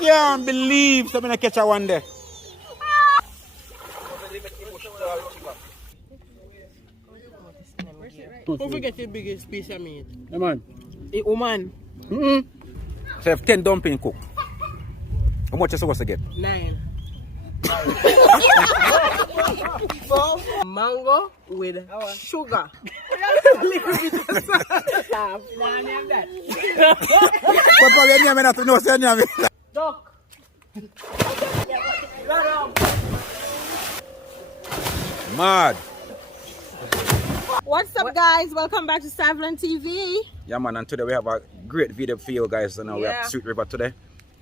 Can't believe I'm gonna catch a one day. Don't forget the biggest piece of meat. Yeah, man. The woman. So if 10 dumpling cook, how much you supposed to get? 9. Mango with sugar. Little bit of salt. But probably you never have to know, say you never. Duck. Mad. What's up, guys? Welcome back to Savland TV. Yeah, man, and today we have a great video for you guys. And now we have Sweet River today.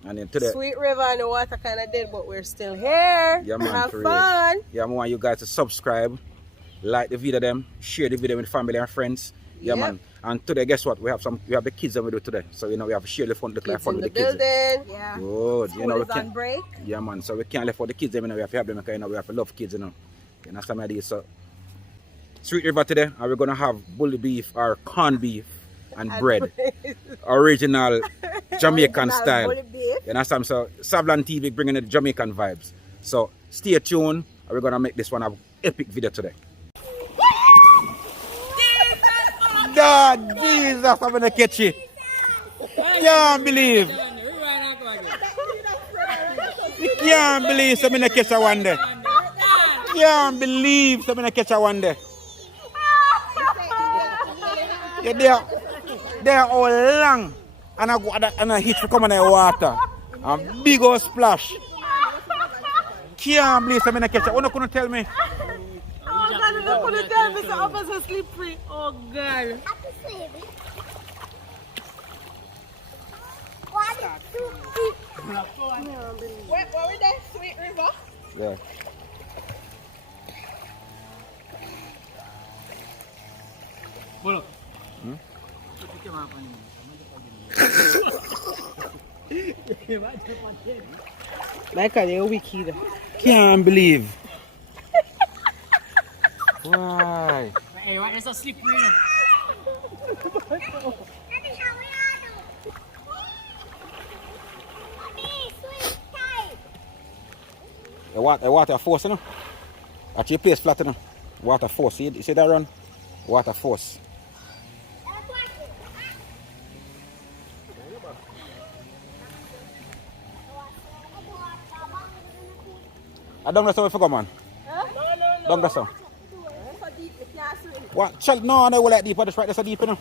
And then today, Sweet River and the water kind of dead, but we're still here. yeah, man, Have for fun. real. Yeah, I want you guys to subscribe, like the video, them, share the video with family and friends. Yeah, Yep. man. And today, guess what? We have the kids that we do today. So we have to share the fun, look like Kids fun in with the the kids. building. Yeah. Good. School is on break. Yeah, man. So we can't let for the kids, we have to have them, because we have to love kids, You know, some ideas. So Sweet River today, and we're gonna have bully beef or corned beef and bread. Original Jamaican style. Bully beef. You understand? So Savland TV bringing the Jamaican vibes. So stay tuned, and we're gonna make this one an epic video today. God, Jesus, I'm gonna catch you. Can't believe. Can't believe I'm gonna catch her one day. Can't believe I'm gonna catch her one day. Yeah, they're all long, and I hit to come in the water. A big old splash. Can't believe I'm gonna catch her. What couldn't tell me? Oh, God, you couldn't tell me so up as a slippery. Oh, God. Where were they? Sweet River? Yeah. Michael, you're wicked. Can't believe. Why? Hey, what is a slippery? The water force, you know? At your place flat, you know? Water force. You see that run? Water force. I don't know how to go, man. Don't go so. What? No, no, like deep. I just right there so deep, you know?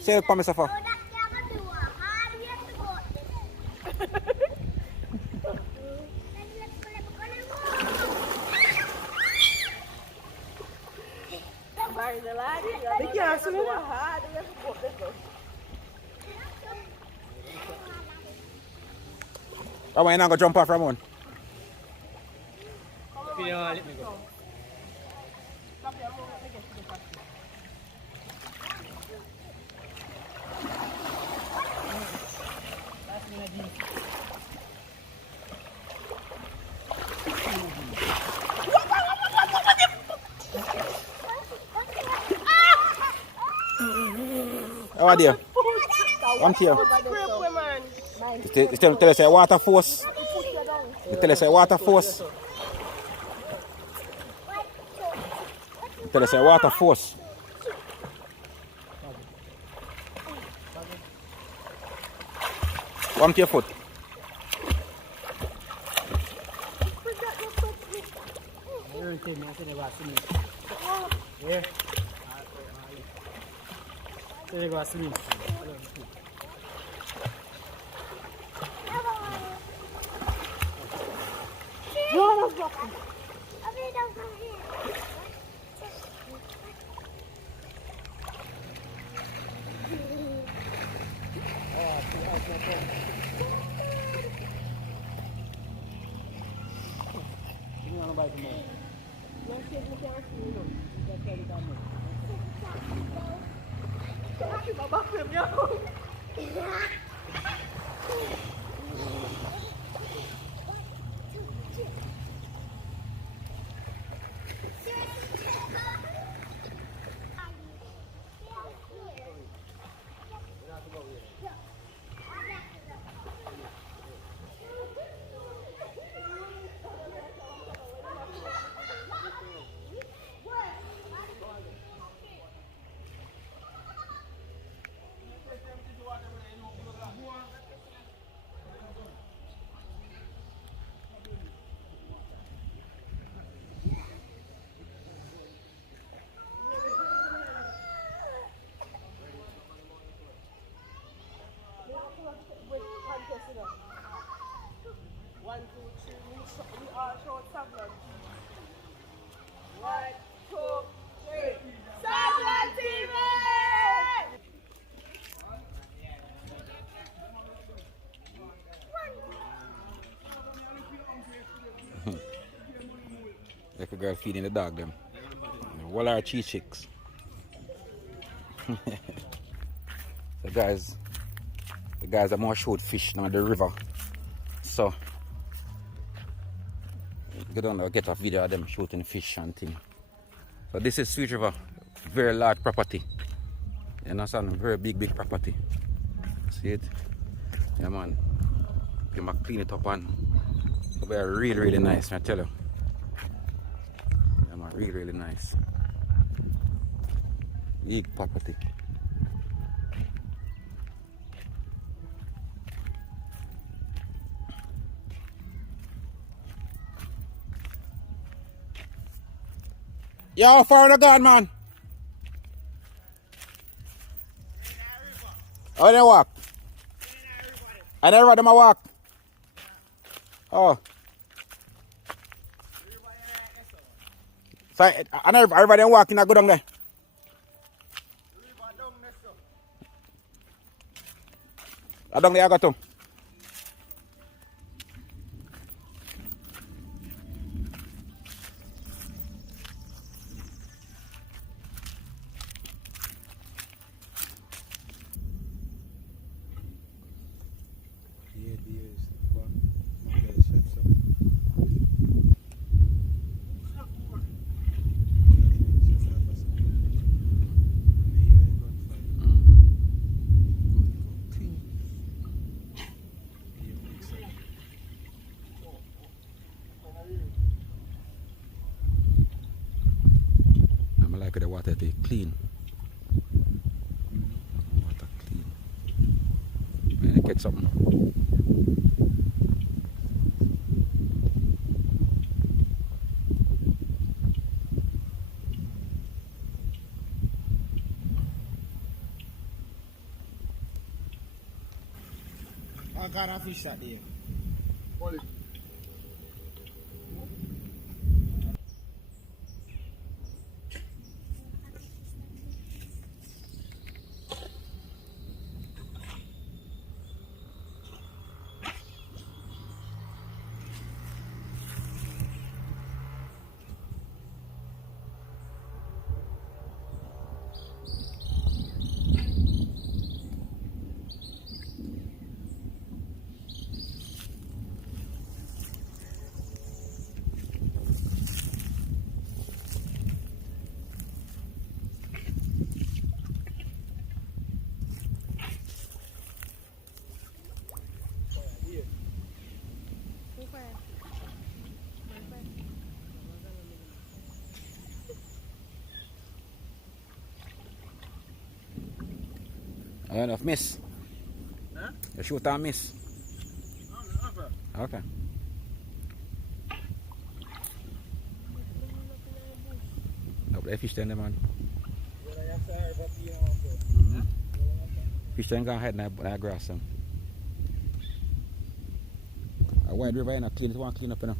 Say it for me, Safa. They can't swim. Oh, you're not going to jump off, Ramon? Let me go. How are you? I'm here. Tell us a water force. Tell us a water force. Tell us a water force. Come to your foot. Yeah. They go swimming. 1, 2, 3. We all show savland. 1, 2, 3. Savland TV! Like a girl feeding the dog them. What are cheese chicks? The guys are more shoot fish now the river. So you don't get a video of them shooting fish and thing. So this is Sweet River, very large property. You understand? Very big property. See it? Yeah man. You might clean it up and it'll be really nice, I tell you. Yeah man, really nice. Big property. Yo, how far the gone, man? Oh, they walk. And everybody them a walk. Oh. So, and everybody them walking a go down there. I down there I got to. The water they clean. Water clean. And I get something. I got a fish that day. I enough miss. Huh? You shoot and miss. No, Okay. No, but I fish then, man. Fish then go ahead and I grass them. A wide river and I clean it, want to clean up enough.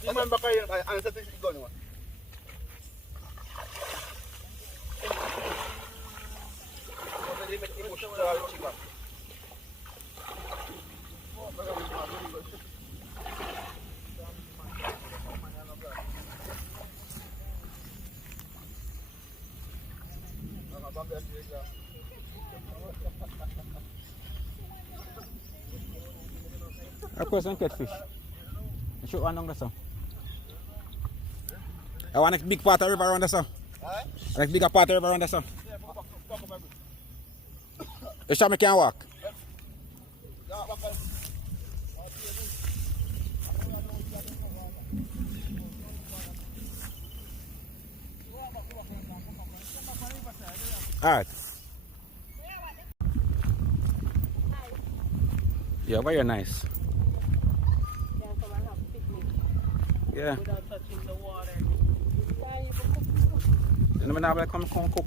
Remember kayo, ano sa ito sigaw naman? A person catfish. I shoot one on the sun. I want a big part of the river around us. I want a bigger part of the river around us. You sure me can walk? Alright. Yeah, very nice. Yeah. Without touching the water. You know, I come cook.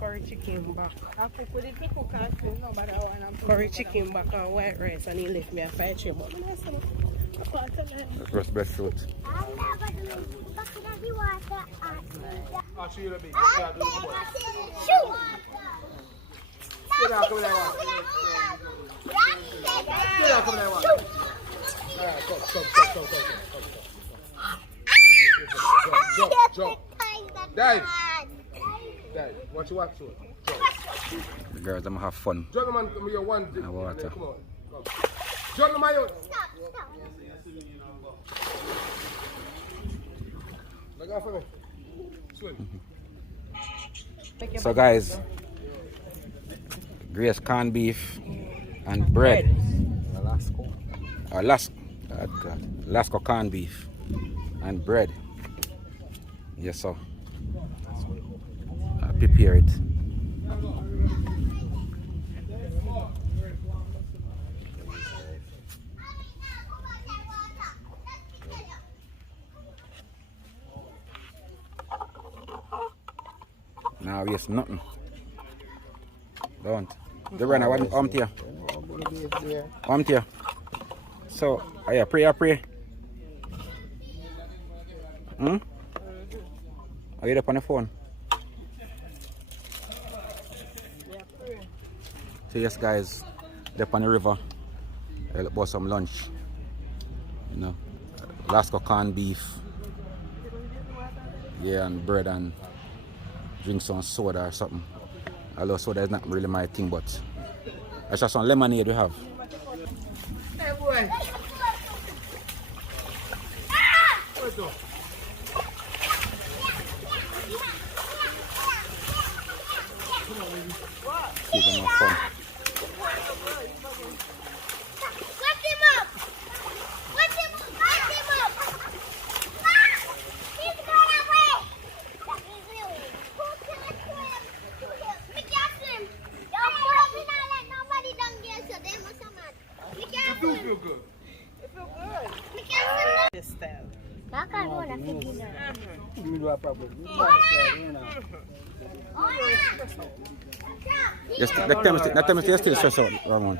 Curry chicken back. I cook with it to cook and food. Curry chicken back and white rice, and he left me a fried chicken. But That's roast breadfruit. I'll show you the big. Jump. Dad, what you want to? The girls, I'm gonna have fun. Jump, man, come here, one. Water. Come on. Jump, man. Look out for me. Swim. So guys, Grace corned beef and bread. Alaska corned beef and bread. Yes, sir. I'll prepare it. Now waste nothing. Don't. The runner, what here? Here. So, I pray. Hmm? Are you up on the phone? So yes guys, up on the river. I'll bought some lunch. You know. Alaska corned beef. Yeah, and bread and drink some soda or something. Although soda is not really my thing, but that's just some lemonade we have. Hey, boy. What's up? Give them more fun. this style. Yes, that time you're still stressed out, Ramon.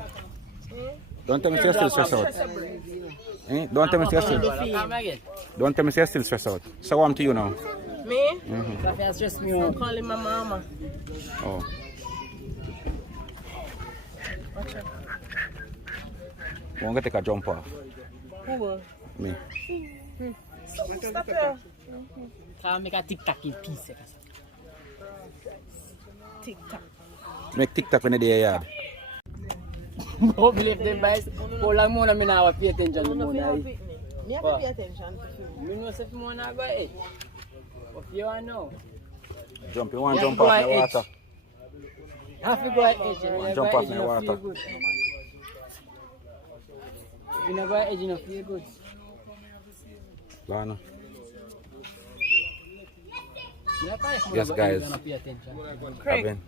Don't tell me you're still stressed out. Eh? Don't tell me you're still. Don't tell me you're still stressed out. So I'm to you now. Me? Mm-hmm. I'm calling my mama. Oh. Watch out. I'm gonna take a jump off. Who? Me. Stop there. I'll make a tic-tac in piece. Tick-tock. Make TikTok when they're yard. Don't believe them guys. How long more I now pay attention to more? You have to pay attention to food. You know if more now go ahead. What you want now? Jump, you want to jump off the water? Have to go at edge. Jump off the water. You never edge enough, feel good. Lana. Yes, Yes, guys. Craig. I've been.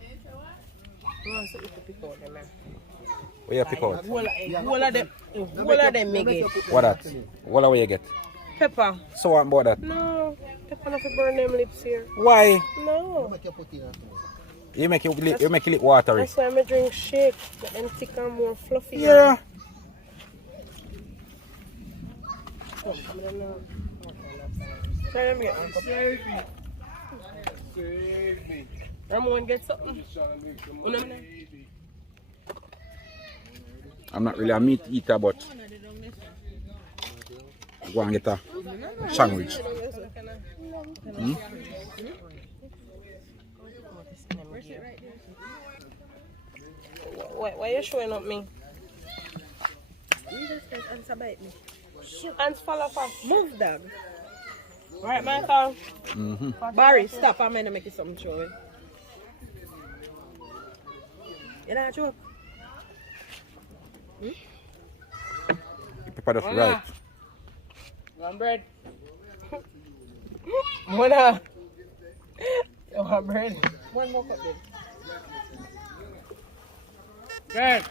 You want to pick out them, man. Where you pick out? Whole of them make it. What that? What where you get? Pepper. So what about that? No. Pepper not to burn them lips here. Why? No. You make it watery. That's why I drink shake. Let them thick and more fluffy. Yeah. Oh, Save me. Ramon, get something. I'm not really a meat eater, but go and get a sandwich. Hmm? Why are you showing up me? Ants fall off. Move, dog. Right, Michael? Mm-hmm. Barry, stop. I'm going to make you something show you. You know, joke? You prepare the right. One bread. Mona. You want bread? One more cup then. Bread.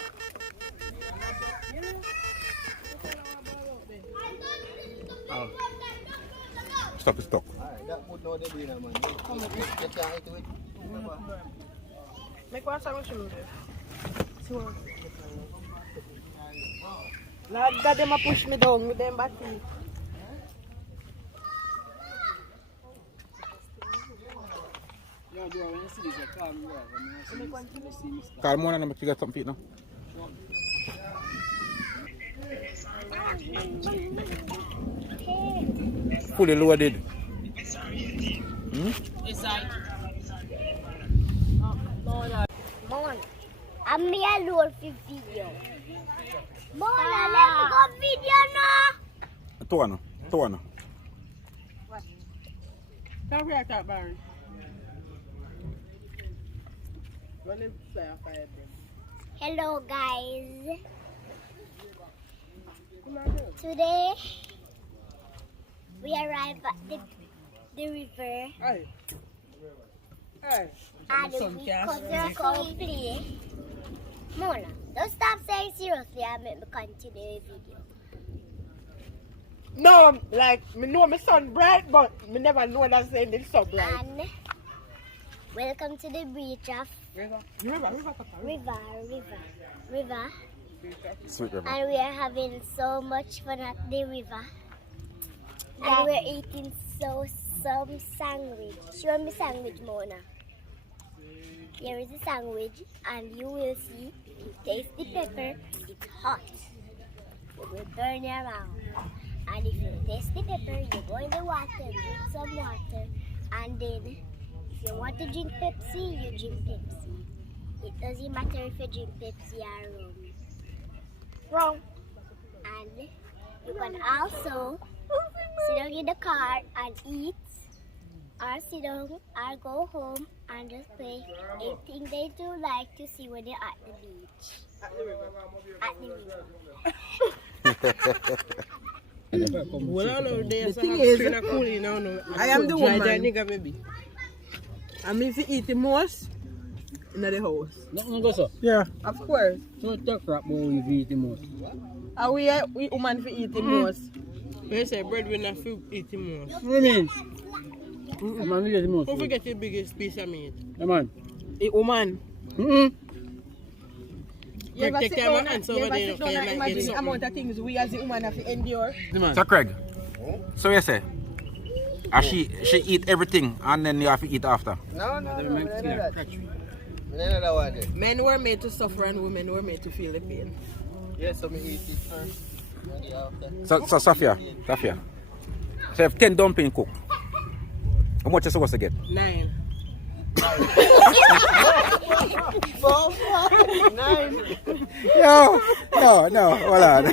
Stop is stuck. Make one sandwich with you. Lad, that them a push me down with them bad feet. Call Mona and make you get some feet now. Fully loaded. Hmm? Mon, I'm me alone for video. Mona, let's go video now. Tuano. Come here, that Barry. Run him fly off fire them. Hello guys. Today we arrived at the river Hey. Hey. and we come play. Mona, don't stop saying seriously and make me continue the video. No, like, me know my son bright, but me never know that saying it's so bright. And welcome to the beach of river. Sweet river. And we are having so much fun at the river. And we're eating some sandwich. Show me sandwich, Mona. Here is a sandwich, and you will see if you taste the pepper, it's hot. It will burn your mouth. And if you taste the pepper, you go in the water, drink some water, and then if you want to drink Pepsi, you drink Pepsi. It doesn't matter if you drink Pepsi or rum. Wrong. And you can also sit down in the car and eat, or sit down or go home and just play anything they do like to see when they're at the beach. At the river. Well, I know there's the thing is, I am the woman. Nigga, baby. And if you eat the most in the house. Nothing go so. Yeah. Of course. So talk crap about we eat the most. And we woman for eat the most. We say breadwinner for eat the most. What do you mean? Man, we get the most. Don't forget the biggest piece of meat. Yeah, man. A woman. You Take time and answer over there. Imagine the amount of things we as a woman have to endure. So Craig, so you say, she eat everything and then you have to eat after? No. Men were made to suffer and women were made to feel the pain. Yes, so me eat it first. So Safia, so if 10 dumpling cook, how much are you supposed to get? 9. 4, 9. No, hold on.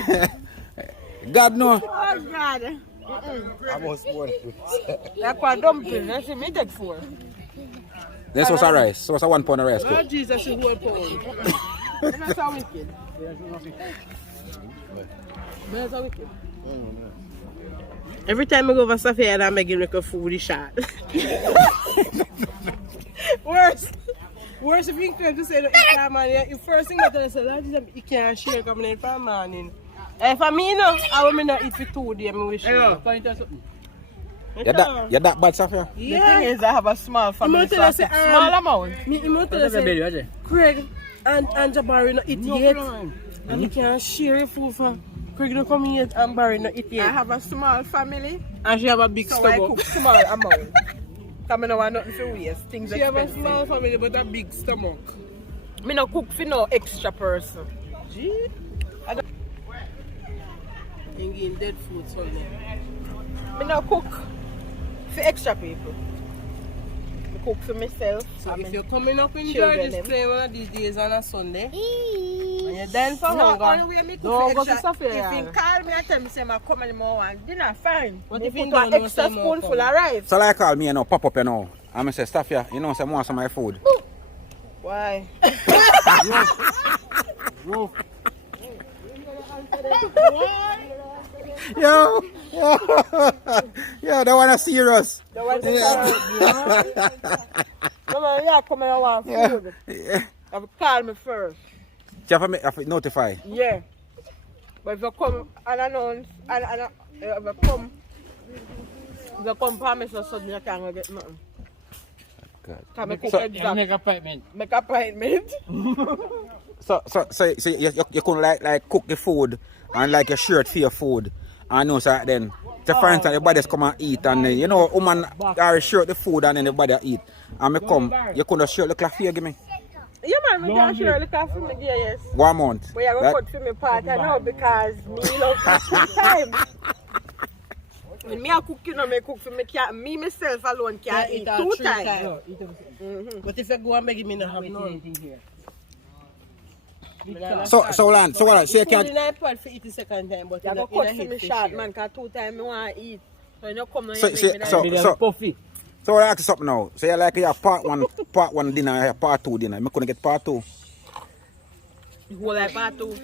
God no. Oh God. Almost 1. That's quite dumpling. That's me take 4. This was a rice. So it's a 1 pound of rice Oh cook. Jesus, you whole pound. That's how wicked. That's how wicked. Every time I go over Safia, I'm making like a foodie shot. Worse if you come to say that you can't man. The first thing that I say, you can't share coming in for a morning. For me, no, I will not eat for 2 days. I wish you. Find out something. You're that bad, Safia? The thing is, I have a small family, so I say, small amount. Me, I say, Craig and Jabari not eat yet. And you can't share your food for Craig don't come yet and Barry not eat yet. I have a small family. And she have a big stomach. I cook small amount. Because I don't want nothing to waste. Things she expensive. Have a small family but a big stomach. I don't cook for no extra person. Gee. I don't... You're getting dead food for me. I don't cook for extra people. I cook for myself. So if you're coming up in George's play one of these days on a Sunday, and you done for No, hunger. only way me Don't cook go to extra. Sophia. If he call me and tell me say I come anymore and dinner, fine. What Me if he put don't an know extra say more spoonful come? of rice. So like call me, you know, pop up, you know. I'm say, Staffia, you know, say, I want some of my food. Why? Yo, that one is serious. The one Mama, yeah, come and I want food. Yeah. Have to call me first. You have to notify. Yeah. But if you come unannounced, if you come promise us something, you can't go get nothing. God. Can I cook So- exact? Make appointment. Make appointment. So you couldn't like cook the food and like your shirt for your food. And know so then the friends and everybody just come and eat and then, you know, woman are shirt the food and then everybody eat. And me come, you couldn't shirt the cloth here, give me. Yeah, man, me can share the coffee for me, yes. 1 month. But you're going to cut for me part I know because me love cooking time. When me a cook, you know, me cook for me, me myself alone can eat 2 times. But if you go and beg me, not have none. So Land, so what? So you Food can't. in a pot for eat the second time, but You in go a cut for hit me fish short, here. man, because 2 times me want to eat. So you know, come and So- you make me so- that. Medium puffy. So I ask you something now. So you like you have part one dinner, you have part 2 dinner. Me couldn't get part 2. You go like part 2.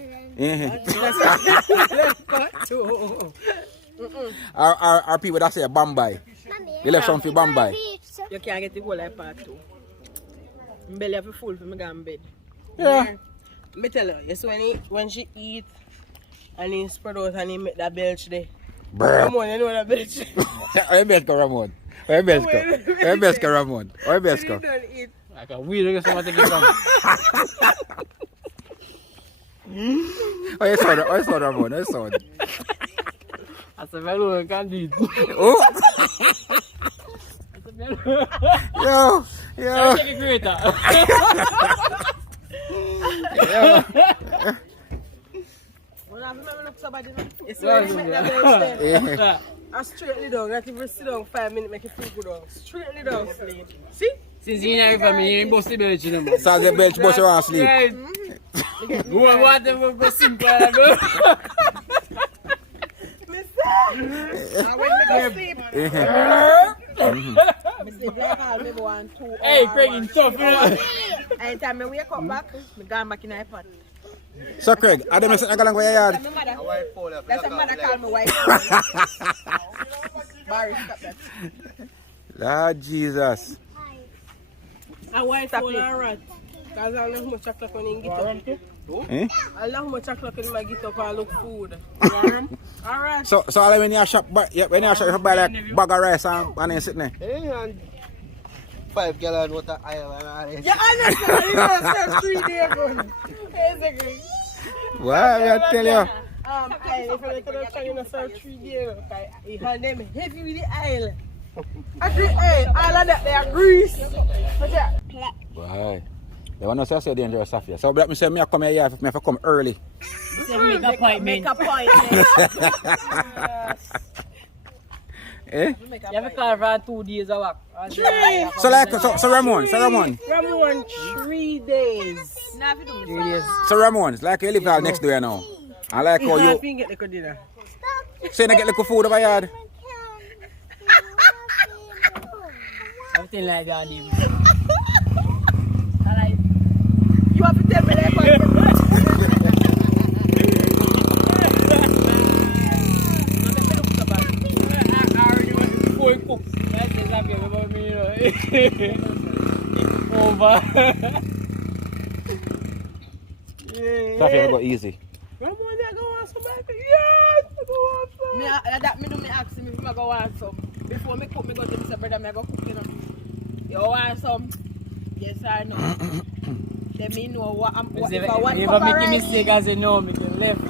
Our people that say Bombay. You left some for Bombay. You can't get the whole like part 2. My belly have full for me go in bed. Yeah. Me tell her, yes, when she eat and he spread out and he make that belch there. Bruh. Come on, you know that belch. Oye Besco Ramon. Oye Besco. Oye Besco Ramon. Oye She Besco. don't eat. Like a weird or something. Oye Soda. Oye Soda Ramon. Oye Soda. That's a melon candy. Oh. That's a melon. Yo. Take a greater. Well, I remember look somebody. You see when he make that belch there? Yeah. I straightly down, not even sit down 5 minutes, make it feel good down. Straightly down, sleep. See? Since you know for me, you ain't bust the belch in them. So the bench boss you want to sleep. Right. Go and water go simple and go. And when me go sleep, me say, they call me go on 2 hours. Hey, Craig, in tough, you know. Anytime I wake up back, me gone back in the iPad. So Craig, I don't know something going to yard. That's my mother. White pole up. That's my mother call me wife. Barry, stop that. Lord Jesus. A white Stop phone it. and rat. Because I don't know how much chocolate when you get up. Eh? I don't know how much chocolate when I get up and look food. Alright. So all when you shop, when you shop, you buy like bag of rice and then sitting there. Hey, and 5 gallon water oil and all this. Yeah, honestly, you know, say 3 days ago. Basically. Why I tell you? If you look at the China, you know, sell 3 days. You have them heavy with the oil. Actually, hey, all of that, they are grease. Why? The one who say dangerous stuff here. So let me say me I come here if me have to come early. Make appointment. Make appointment. Eh? You have a car for 2 days of work. So like so Ramon. Ramon, 3 days. Now, if you do 3 days. So Ramon, like you live out next door now. I like how You you can get the dinner. say you get little food over yard. Everything like that. you have to tell me that appointment. I already went before you cook. That's exactly about me, you know. Over. Stuff here go easy. Ramon, I go want some back. Yes, I go want some. Me ask him if I go want some. Before me cook, me go to him say, brother, me go cook, you know. You want some? Yes or no? Let me know what if I want If cup I of make a rice. mistake, I say no, make it left. If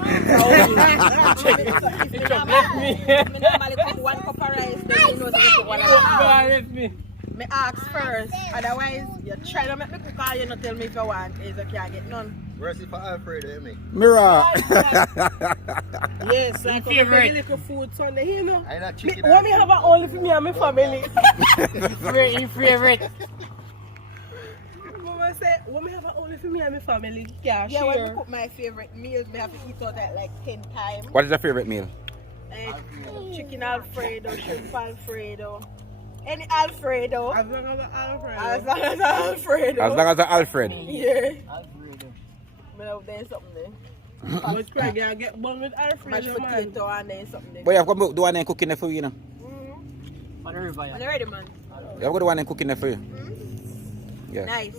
me normally cook 1 cup of rice, then you know say you put 1 Go hour. and left me. Me ask first. Otherwise, you try to make me cook or you not tell me if you want. Is you can't get none. Worse if Alfredo, you make. Mirror. Yes, like favorite. favorite little food Sunday, you know. I not Me, chicken. what me have a only for me and my family. Favorite. Mama say, when we have only for me and my family, yeah, Yeah, when share. I cook my favorite meals, we have to eat out at like 10 times. What is your favorite meal? Chicken Alfredo, shrimp Alfredo. Any Alfredo. As long as Alfredo. As long as Alfredo. As long as an Alfred. Yeah. But I'll do something there. What's Craig? I get one with Mashed Alfredo, man. potato and then something there. But you have to do one and cooking there for you, you know. On the river, Are you ready, man? You have to do one and cooking there for you. Yeah. Nice.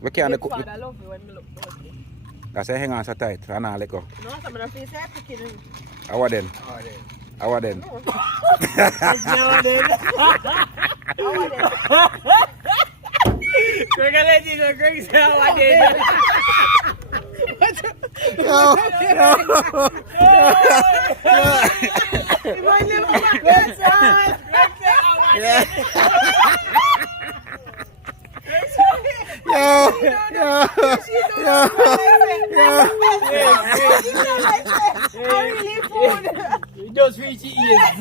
We can't cook. Father, I love you when we look ugly. I say hang on so tight. And I'll let go. No, some of the face I picking. How then? How then? Craig, I let you know, Craig, say how I did. Just reach your ears.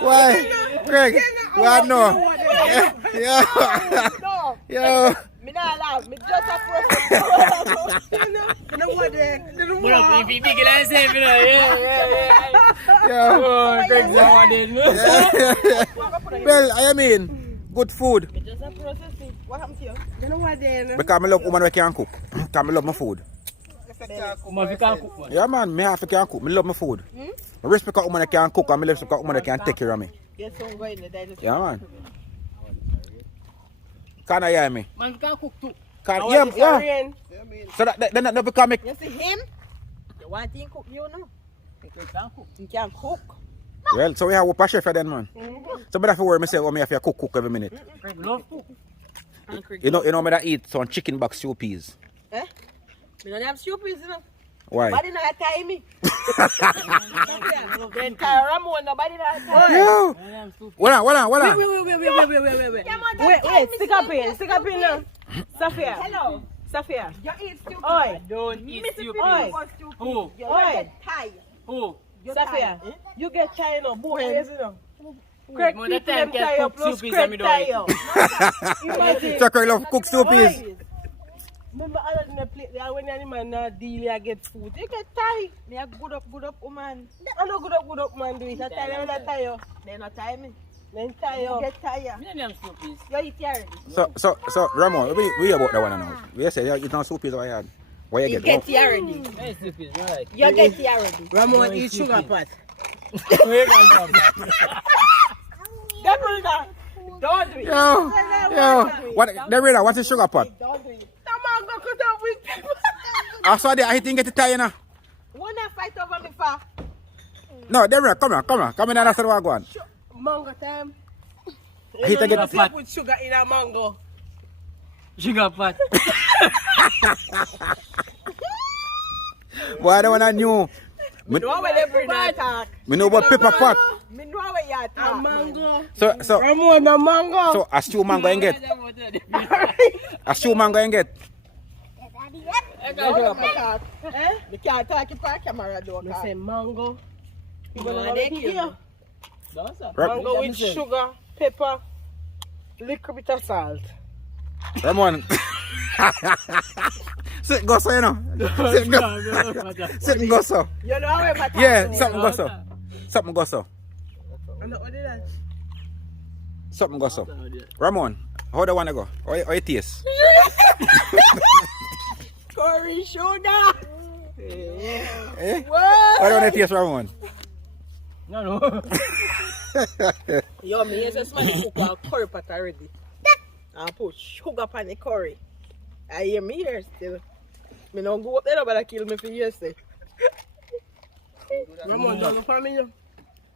Why? Greg, what no? Yo. Me not laugh, me just a process. If you think it, say, Yo. Oh, Craig, say how I did. Well, I mean, good food. Me just a process. What happened to you? You know what then? Because I love women who can cook. Because I love my food. Come on, if you can't cook, man. Yeah, man, me have to can cook. I love my food. I respect a woman that can cook and I respect a woman that can take care of me. Yes, I'm going to die. Yeah, man. Can I hear me? Man, you can't cook too. Can, yeah. So that become me. You see him? You want him cook you know? He can't cook. He can cook. Well, so we have a chef then, man. So I have to worry myself when I have to cook every minute. Craig love cook. You know me that eat some chicken back stew peas. Eh? Me don't have stupid, you know. Why? Nobody not tie me. Then tie Ramon, nobody not tie me. Yo. Hold on. Wait, stick up in now. Sophia. Hello. Sophia. You eat stupid. Oi. Don't eat stupid. Who? You Oi. get tired. Who? Sophia, you get tired now, both ways, you know. Craig, Craig people them tie up, plus Craig tie up. Imagine. So Craig love cook stew peas. Remember other than the plate there, when any man not deal, you get food. You get tired. Me a good up, woman. I know good up, man, do it. I tell you that tie up. They not tie me. Then tie You up. get tired. Me and them stupid. You eat already. So Ramon, we about that one now. We say you eat on soup peas what you had. What you You get? get already. Very stupid, right? You get already. Ramon eat sugar pot. Where can you go? Don't do that. Don't do it. Yo. What? What's the sugar pot? Don't do it. Come on, go cut up with people. I saw that. I think get it tie now. Wanna fight over me for? No, Derek, come on. Come in and that's what I go on. Mango time. I hate to get You the pot. put sugar in a mango. Sugar pot. Boy, I don't want to know. Me know where they bring that talk. Me know about pepper pot. Me know where you A talk. mango. So Ramon, a mango. So a stew mango and get. A stew mango and get. You can't talk in our camera, don't I say mango. You No, gonna they have it kill here. me. Mango with sugar, pepper, little bit of salt. Ramon. Sit go so, you know. Sit and go so. You know how I'm Yeah, something go so. Something go so. And what did that? Something go so. Ramon, how do you want to go? How you taste? curry sugar. Eh? What? How do you want to taste, Ramon? No. Yo, me here's a small cook a curry pot already. I put sugar on the curry. I hear me here still. Me don't go up there, nobody kill me for years. Ramon, don't go for me.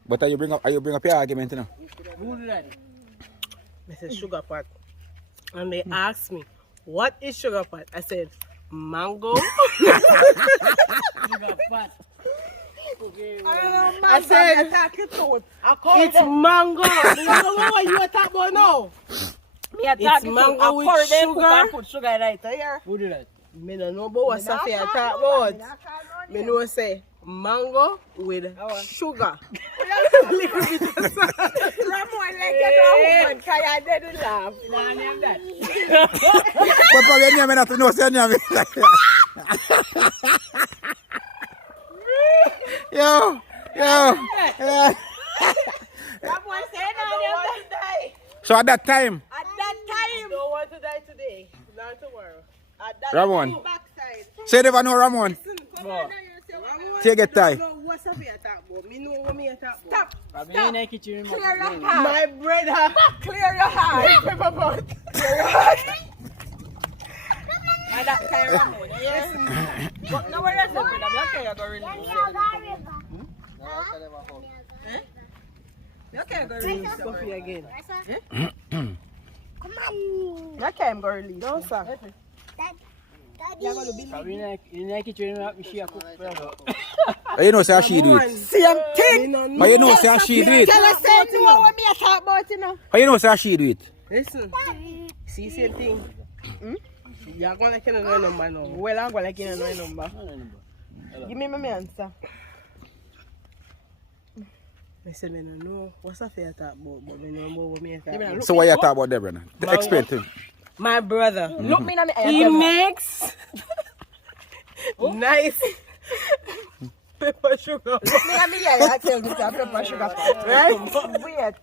But are you bring up your argument, you know? Who did that? I said sugar pot. And they asked me, what is sugar pot? I said, mango. Sugar pot. I said, it's mango. You know what you are talking about now? It's mango with sugar. Put sugar right here. Who did that? Me don't know about what Sophia talk about. Me know say mango with sugar. Little bit of salt. let you go home, because I didn't laugh. Nah, name that. But probably you not to know, say you Yo. That boy said I don't want to die. So at that time, At that time. Don't want to die today, not tomorrow. At that Ramon. backside. say they never know Ramon. Take get tie. What's up here talk about? Me know what me talk Stop. about. Probably in the kitchen. Clear your heart. My brother. Clear your heart. Pepper pot. Clear your heart. At that time, Ramon. Yes. But now where is it? I'm not going to release it. You can't go release it. Coffee again. Come on. You can't go release it. No, sir. Probably in the kitchen. She a cook. You know, say she do it. Same thing. But you know, say she do it. Tell us say no what me a talk about, you know. But you know, say she do it. Listen. See, same thing. You're going to get a number now. Well, I'm going to get a number. Give me my answer. I said, I don't know what's a fair talk about, but I know more what me talk about. So what you talk about Deborah now? Explain to him. My brother. Look me in the eye. He makes nice pepper sugar. Look me in the eye. I tell you that pepper sugar. Right? Weird.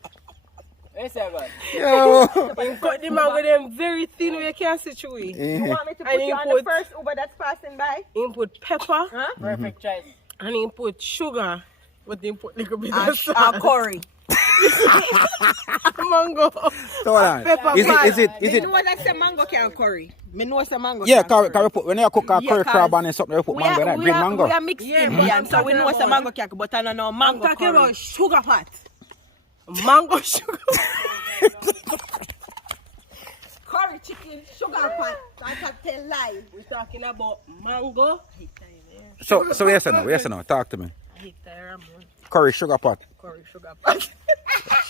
Yes, sir, God. Yo. He cut them out with them very thin where you can't see through it. You want me to put And you he on put- the first Uber that's passing by? He put pepper Perfect choice. and he put sugar, but he put little bit of And curry. mango. So hold on. Is it? Me know that say mango can't curry. Me know say mango Yeah, can't can we put when you cook a curry crab and something, we put mango in that green mango. We are mixed Indian, so we know say mango can't, but I don't know I'm mango talking curry. about sugar pot. Mango sugar. Curry chicken, sugar pot. I can tell lie. We're talking about mango. So yes or no? Yes or no? Talk to me. Curry sugar pot. Curry sugar pot.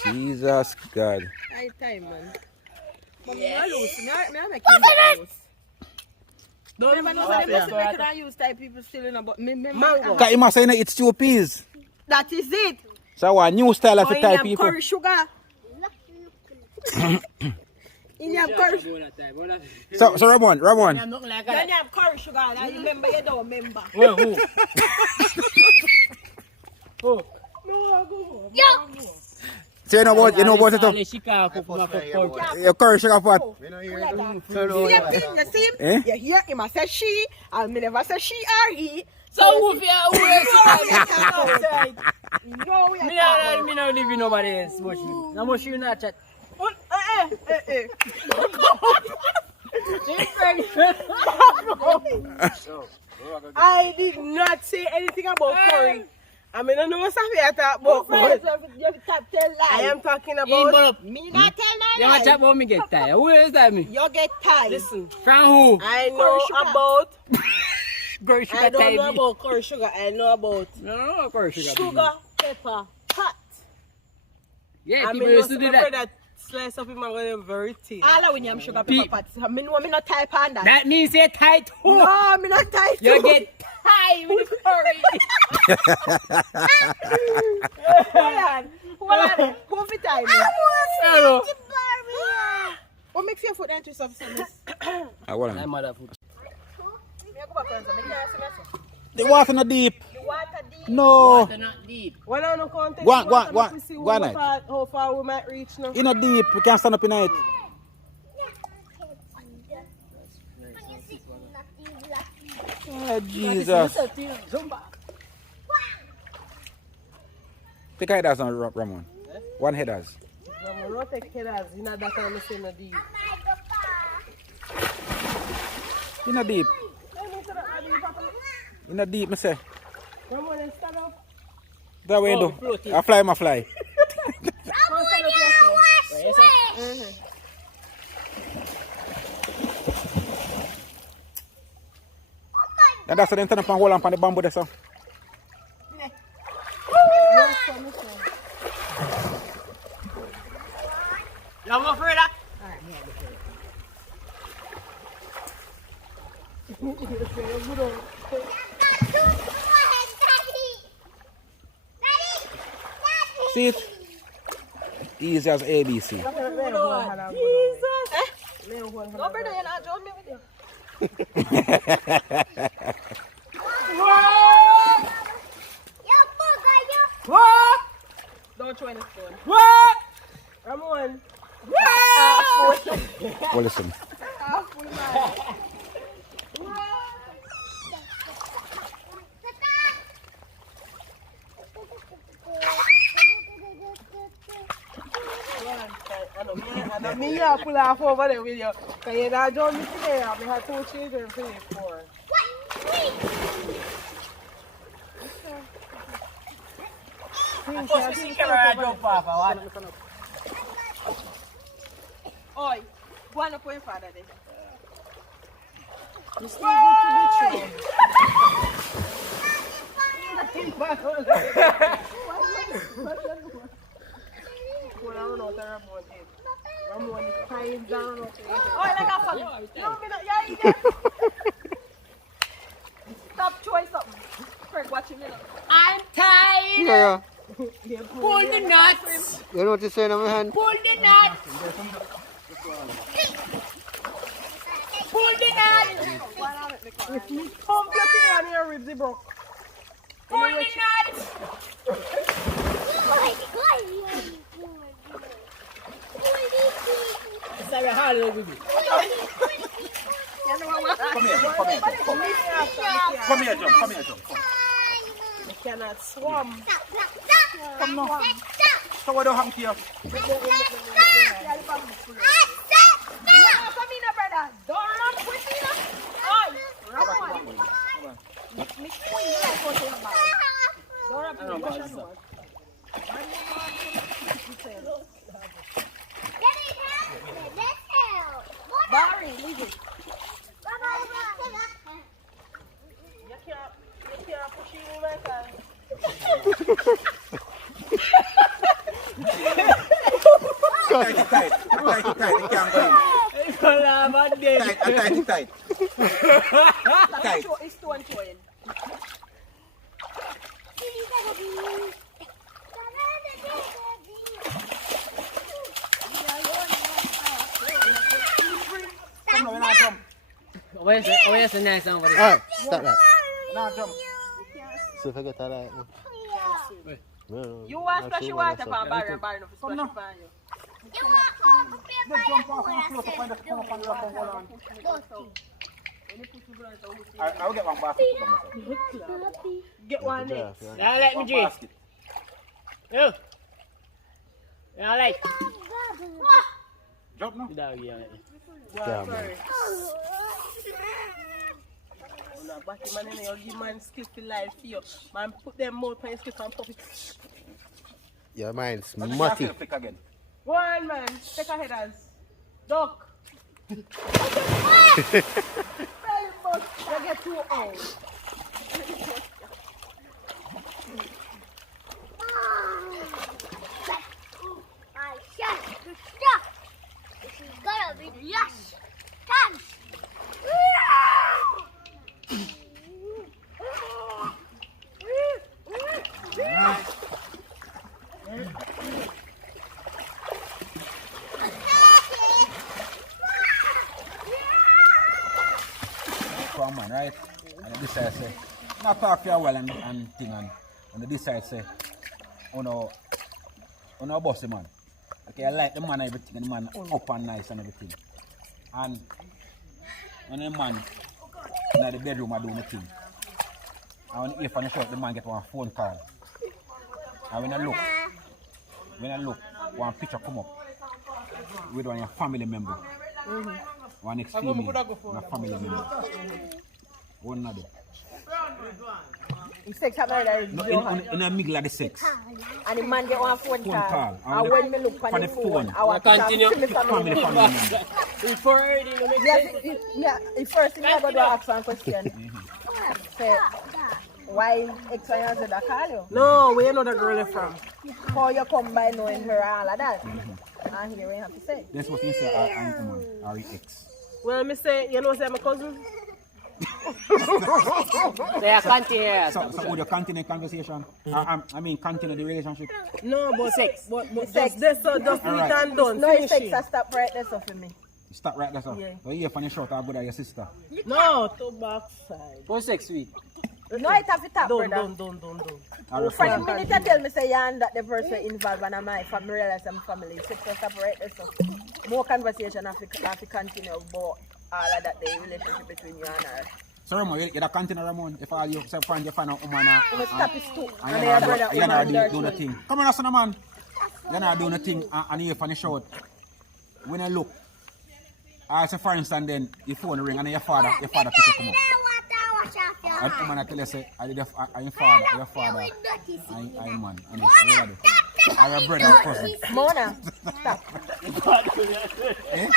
Jesus God. High time, man. But me not use. Me I make you use. Don't ever know say this make I use type people still in about me Mango. Cause you must say it's two peas. That is it. So a new style of Oh, the type in people. curry sugar. In your curry. So Ramon. I'm not like Then that. you have curry sugar. Now you remember you don't remember. Well, who? Who? So you know about it too? She can't cook my pork. Your curry sugar pot. Same thing, you see? Eh? You hear him I say she, and me never say she or he. So who fear who is? No, we are Me not live with nobody else. Much you. Now much you not chat. I did not say anything about curry. I mean, I know what's I talk about. You tell I lie. am talking Hey, about. but Me not tell you no want to lie. chat about me get tired. Who is that me? You get tired. Listen, From who? I Curry know sugar. about. Curry I sugar don't know type. about curry sugar. I know about No, curry sugar. sugar, pepper, pot. Yeah, I people mean, used to do that. that slice of him and go very thin. All of when you have sugar Pe- pepper pots. I mean, me not type on that. That means you're tight too. No, me not type. You get tight with the curry. Hold on. Who fit time? Hello. What makes your foot enter substance? What My on? mother food. The water not deep. The water deep. No. They're not deep. When I no contact, Go on, see go on, how far we might reach now. You not deep. We can't stand up in it. Oh, Jesus. Take headers on Ramon. One headers. I'm not take headers. You know that I'm saying no deep. You not deep. You not deep, me say. Come on and stand up. That way Oh, do. floating. I fly, my fly. And that's what they turn up and hold on the bamboo there, so. You want for that? See it? Easy as ABC. Jesus! No, brother, you're not joining me with you. What? Don't join the phone. What? Ramon. Well, listen. Me you pull off over there with you. Because you're not joining me today. I have 2 children to pay for. Supposed to see camera drop off or what? Oi, go on up with your father then. You still good to be true. Ramon is crying down. Oi, like a fuck. Stop throwing something. Craig, watching me now. I'm tired. Yeah. Pull the nuts. You know what you're saying, man? Pull the nuts. Pull the nuts. If you come back here and your ribs, they broke. Pull the nuts. Sorry, how long will be? Come here, John. You cannot swim. Come now. So what do you hang here? Come in, brother. Don't run quick enough. Oi, run on. Me queen, you like what you're about. Don't run quick enough. Barry, leave it. You can't push him over there. Tight. You can't go in. Tight. Tight. It's too annoying. Come now, now jump. Where's the next one? Alright, stop that. Now jump. See if I get that right. No. You want splash your water for Barry and Barry no for splash for you. Just jump off and float up and just come up and rock and hold on. I'll get one basket for myself. Get one next. Now let me One drink. basket. You. Now let. Jump now. Yeah, man. But man, you give man skillful life for you. Man, put them more on your skill and pop it. Your mind's Let's mutty. flick again. Go on, man. Take a headers. Duck. You get too old. She's gonna be lush. Come. Come on, right? And this side say, not talk for a while and thing and this side say, oh no bossy man. Okay, I like the man and everything, and the man up and nice and everything. And when the man in the bedroom I do the thing. And when he from the shop, the man get one phone call. And when I look, one picture come up with one of your family member. One next female, one family member. One another. He sex have murder. No, in the middle of the sex. And the man get one phone call. And when me look for the phone, I want to continue. family member. Before already, no make sense. Yeah, the first thing I got to ask one question. Say, why X, Y, and Z that call you? No, where you know the girl is from? How you come by knowing her and all of that? And here we have to say. That's what you say, I'm ex. Well, me say, you know, say my cousin? They are continue. So would you continue the conversation? I mean, continue the relationship? No, but Sex. But just this, so just we Alright. done done. No, Finish sex, it. I stop right there so for me. Stop right there, sir. Yeah. So you from the short, how good are your sister? No, to backside. For 6 weeks. No, it have to tap, Don't. brother. Are you First from? minute I tell me say and that the person involved and I'm my family, realize I'm family. Sex I stop right there so. More conversation have to continue about all of that, the relationship between you and her. So Ramon, you da continue Ramon. If all you say find a woman I'm going to stop his too. and And you're your not brother, woman, doing the thing. Come on, son, man. You're not doing the thing and you're from the short. When I look, I say for instance then your phone ring and your father pick you come up. And the man I tell you say, your father, I man. And it's really I your brother and cousin. Mona, stop. Eh?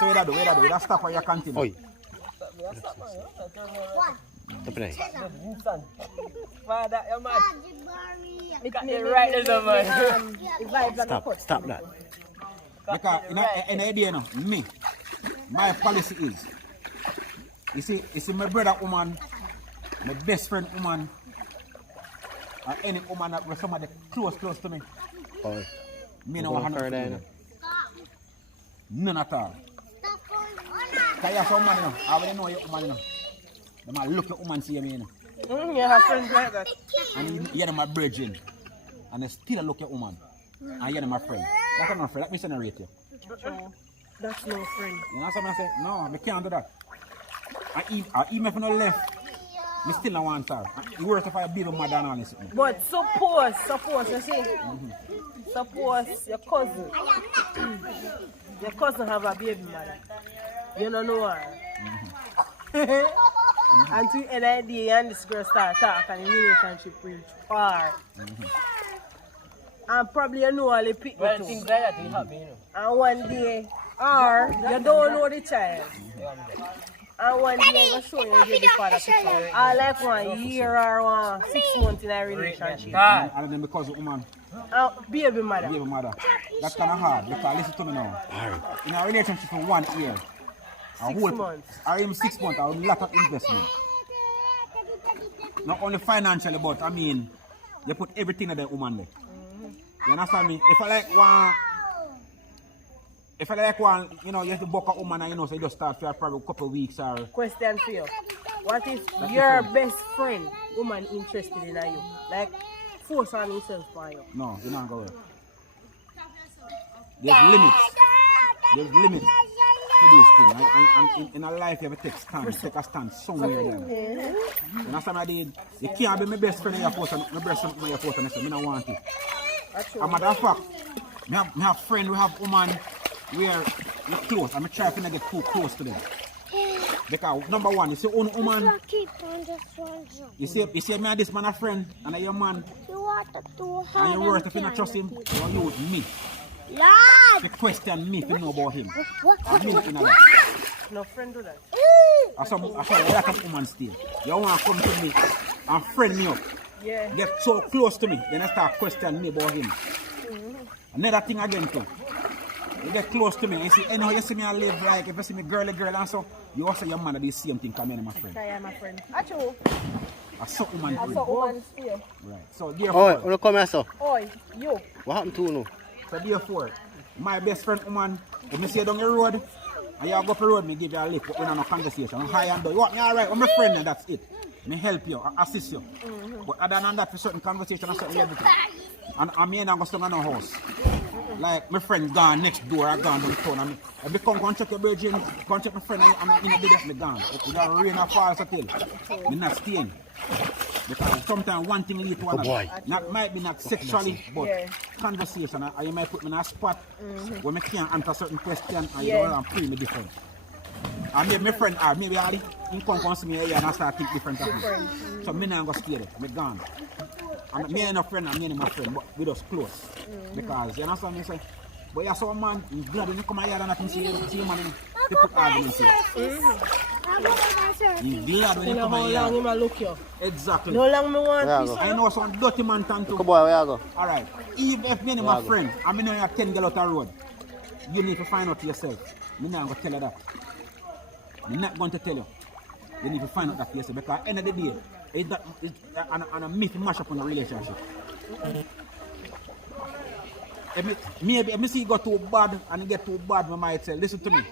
So you do, you stop or you continue. Oi. Father, you're mad. Right there's a man. Stop that. Because in the idea, me, my policy is, you see my brother woman, my best friend woman, or any woman that was somebody close to me, Oi. me no want further, to none at all. Because you have some man, I already know your woman, you know. They might look at woman see me, you know. You have friends like that. And you them my virgin, and they still look at woman, and you them my friend. That's not friend, let me generate you. That's no friend. You know what I'm saying? No, I can't do that. Even if I no left, I still don't want her. It works if I be with mother and all this. But suppose, you see, suppose your cousin have a baby mother. You don't know her. Until any day and this girl start talking and the relationship reach far. And probably you know all the people Well, too. things like that will happen, you know. And one day, or you don't know the child. And one day I'm going to show you the baby father picture. I like 1 year or 6 months in a relationship. God. And then because of woman, Baby mother. baby mother, that's kind of hard. Because listen to me now. In a relationship for 1 year, 6 months. or even 6 months, I have a lot of investment. Not only financially, but I mean, you put everything in the woman there. You understand me? If I like one, you know, you have to book a woman and you know, so you just start for probably a couple of weeks or... Question for you. What if your best friend, woman interested in you? Like, force on himself for you? No, you're not going to work. There's limits. There's limits to this thing. And in a life, you have to take a stand somewhere there. You know what I did? You can't be my best friend in your post and my best friend in your post and I say, I don't want it. As a matter of fact, I have friends who have woman where you're close. I'm trying to not get too close to them. Because number one, you see own woman. You see me and this man a friend and your man. And you're worth if you not trust him, you're with me. Lord! The question me if you know about him. No friend do that. I saw a lot of women still. You want to come to me and friend me up. Yeah. Get so close to me, then I start questioning me about him. Another thing again too. You get close to me, you see, you see me I live like, if you see me girl and so, you also your man do the same thing come in my friend. I am my friend. Achoo. I saw woman I do saw it. woman still. Right. So Oi, therefore, wanna come here, so? Oi, you. What happened to you now? so therefore, my best friend woman, if me see you down the road, and you go up the road, me give you a lift, but we don't have a conversation. I'm high and low. You want me alright, I'm a friend and that's it. Me help you, I assist you. But other than that, for certain conversation and certain everything. And I mean, I'm going to stay in a house. Like, my friend gone next door, I gone down the town. And I become, go and check your virgin, go and check my friend, I'm in the bed, me gone. If you got rain or fall, so tell, me not staying. Because sometimes one thing leads to another. boy. Not might be not sexually, but conversation. And you might put me in a spot where I can't answer certain questions and you don't play me different. And maybe my friend are, maybe Ali, he come see me here and I start think different of me. So me not go stay there, me gone. And me and a friend and me and my friend, but we just close. Because, you understand me say, but you saw a man, he's glad when you come here and I can see you man, they put arguments here. He's glad when you come How here. long him a look you? Exactly. No long me want Yeah, this. go. I know some dirty man turn Come to. boy, where you go? Alright, even if me and my friend, and me know you're 10 girls out the road, you need to find out yourself. Me not going to tell you that. I'm not going to tell you. You need to find out that for yourself because at the end of the day, it's a myth mash up on a relationship. If I see it go too bad and it get too bad, I might say, listen to me.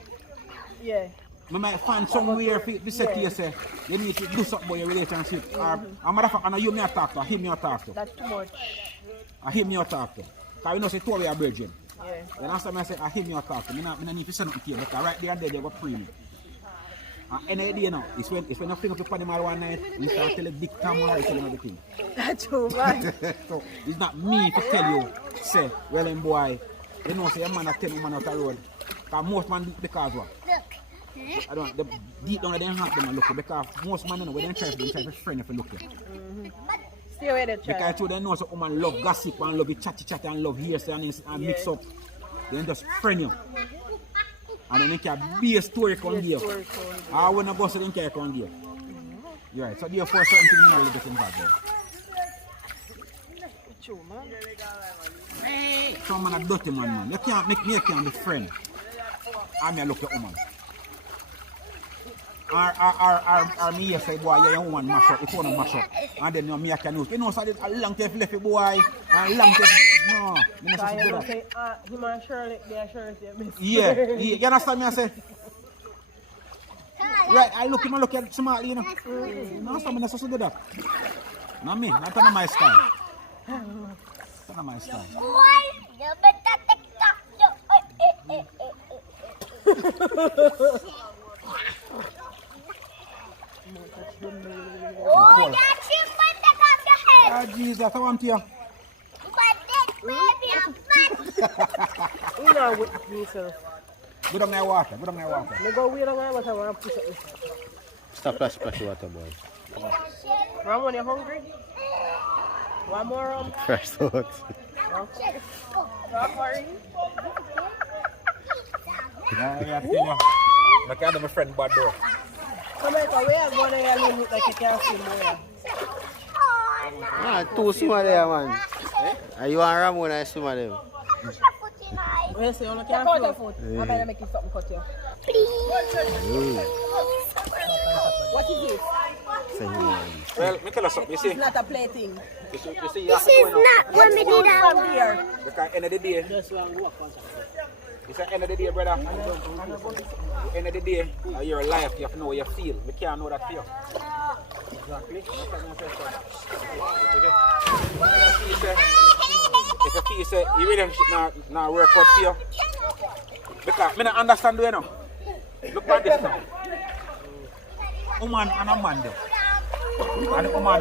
Yeah. I might find somewhere for you to say to you, say, you need to do something about your relationship. Or, a matter of fact, I know you may talk to, I him you talk to. That's too much. I him you talk to. Because you know, say, two of you are virgin. Yeah. Then after I say, I him you talk to. I don't need to say nothing to you because right there and there, you go pre me. And any idea now, it's when you fling up your body one night, you start telling Dick Tom or you tell him everything. That's too much. So it's not me to tell you, say, well then boy, you know, say a man that tell man out the road. Because most man deep because what? I don't the deep down they don't have them and look because most men you know when they try to friend if you look at. Stay away there, child. Because they know so woman love gossip and love chatty and love hearsay and mix up. They just friend you. And then they can be a story come here. I when I go so they can come here. You're right. So therefore certain things you know you get involved in. True, man. Some man a dirty man. You can't make me be friend. I'm a look at woman. Or me say boy, yeah, you want mash up, you want to mash up. And then me can use. You know, so a long time left boy, and long time. No, you know, you don't say, him and Shirley, they are Shirley, yeah. You understand me? I say. Right, I look at smart, you know. No, someone else do that. Not me, not on my style. Not on my style. You better Oh, that's him, but take off your head. Ah, Jesus, I want you. But that baby, I'm fat. You know with me, sir. Go down my water, Me go wait on my water, I want to push it. Stop splash water, boy. Ramon, you hungry? One more rum? Fresh thought. Rockberry? Yeah, tell you. I can't have my friend bad though. Come here, we are going to look like you can't see more. Ah, too small there, man. Are you and Ramon and some of them? Where say you only can't Cut your foot. I'm going to make you something cut you. What is this? Well, me tell you something, you see. It's not a plaything. You see This is not what we did From out. here. because end of the day, it's the end of the day, brother. The end of the day, your life, you have to know what you feel. We can't know that for you. Exactly. If you feel say your relationship not work out for you, because I don't understand you know. Look at this now. Woman and a man there. And the woman,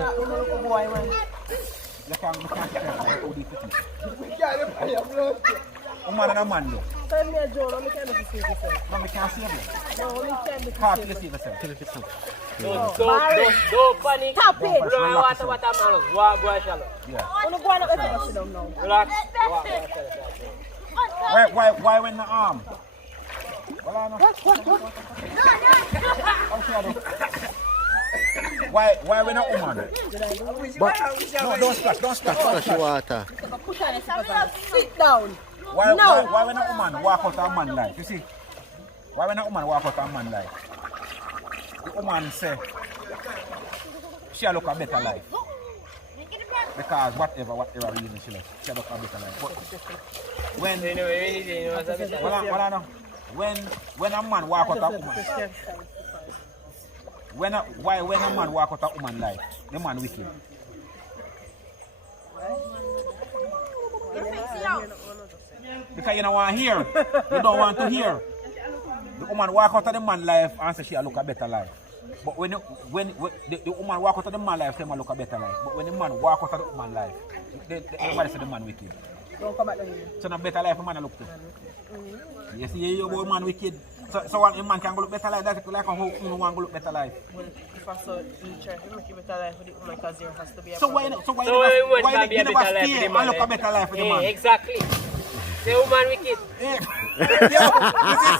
you can't get how deep it is. Woman and a man there. Tell me, John, I'm going to see this. No, we can't see him. No, I'm going to Can't see yourself. Don't panic. Stop it. Blow your water, what I'm on. Walk, go, shallow. Yeah. I'm going to let you sit down now. Relax. Walk, go, Why when the arm? Well, I know. Why when a woman? But, no, don't splash. Splash water. Sit down. Why when a woman walk out of a man life? You see? Why when a woman walk out of a man life? The woman say she look a better life. Because whatever reason she look a better life. But when well, I know. When a man walk out of a woman, when a man walk out of a woman life, the man wicked. Because you don't want to hear. You don't want to hear. The woman walk out of the man life and say she look a better life. But when the woman walk out of the man life, she look a better life. But when the man walk out of the woman life, everybody say the man wicked. Don't come back to here. So no better life a man look to. You see you about man wicked. So what a man can go look better life, that's like how you want to look better life. Well, if I saw nature, you make a better life for the woman because there has to be a So why you never stay and look a better life for the man? Exactly. The woman wicked. This is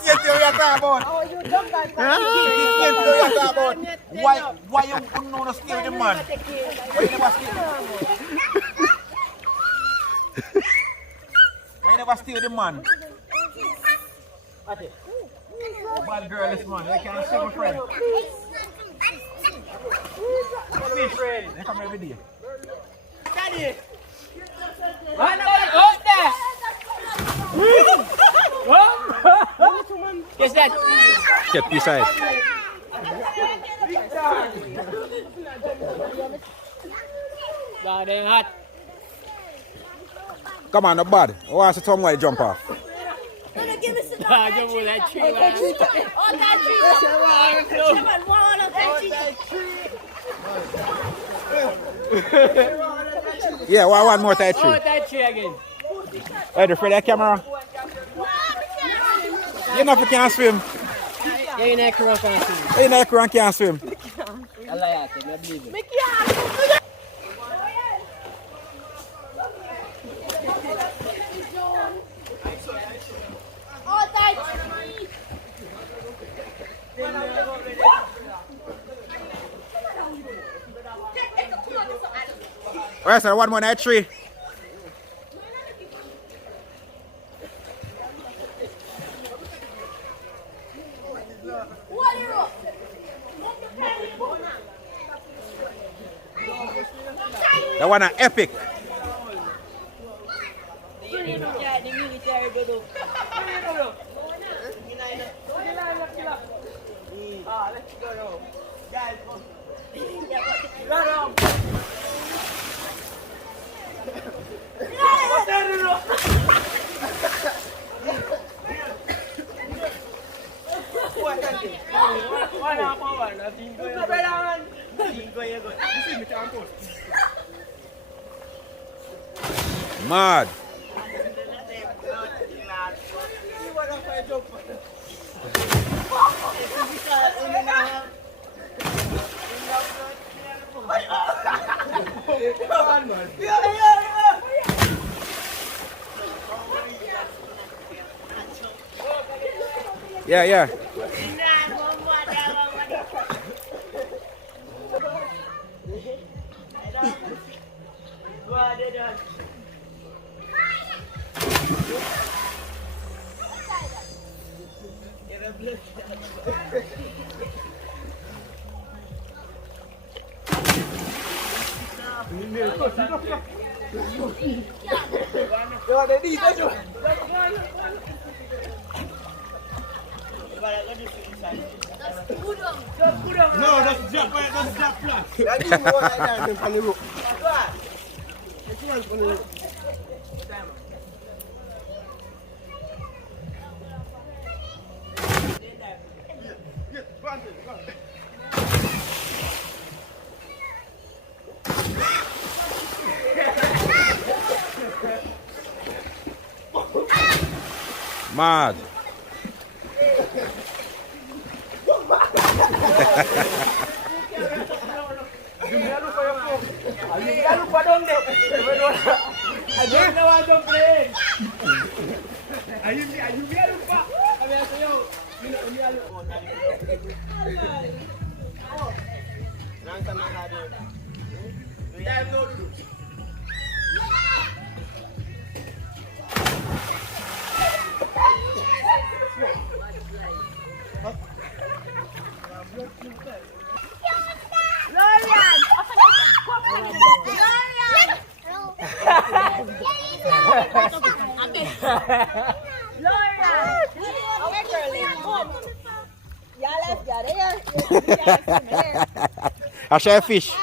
the thing we are talking about. Oh, you don't like This is the thing we are talking about. Why you not stay with the man? Why you never stay? Why you never stay with the man? bad girl this man. They can't see my friend. Come here, friend. They come every day. Daddy! What out there? Yes, that. Get beside. God, they hot. Come on, not bad. Who wants to tongue while jump off? I jump over that tree, man. Oh, that tree. Yeah, one more tight Oh, tree. that tree again. Hey, the Freddy camera. You know if you can't swim. Yeah, you know, can't swim. You know you can't swim. I like it, I believe it. Oh, that Alright, sir, one more night tree. That one are epic. Mad. Yeah. No, that's Jack Flash. That is more like that than on the rope. It's one on the rope. Mad. I share fish.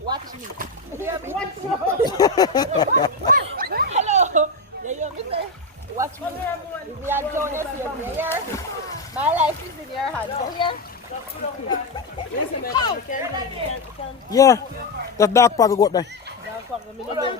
Watch me. Hello. Yeah, you me say, watch me. If you are Jonas here, my life is in your hands. You hear? Yeah, that dark pack go up there. Put it on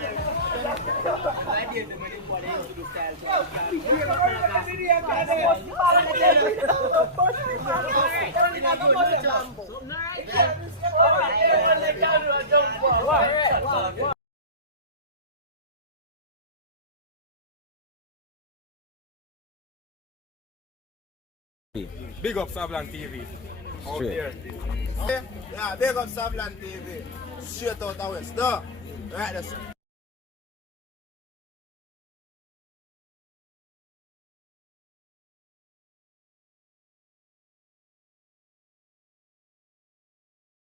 there. Big up Savland TV. Out Straight. there. Yeah, big up Savland TV. Straight out of West. No, right there.